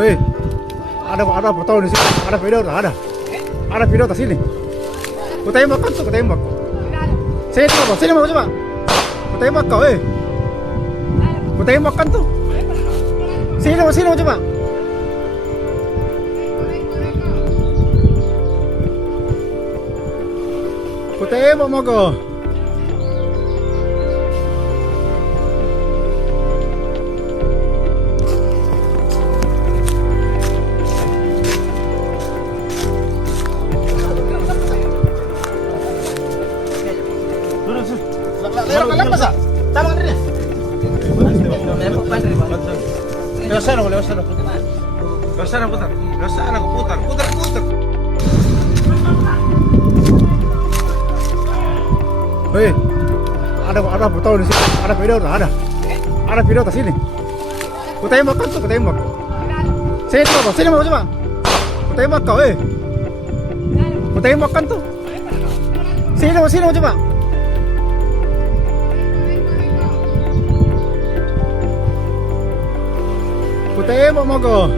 Hei, ada foto di sini, ada video tak ada? Ada video di sini. Ku tembak kan tuh, ku tembak. Sini mau coba. Ku tembak kau, ku tembak kan tuh. Sini mau coba. Ku tembak mau kau. Lewat masa? Tama rin. Lewat sana, lewat sana. Lewat sana putar. Lewat sana putar. Hei, ada foto di sini, ada video tak ada? Ada video di sini. Ku tembak kan tuh, ku tembak. Sini mau coba. Ku tembak kau, ku tembak kan tuh. Sini mau coba. Ku tembak mau kau.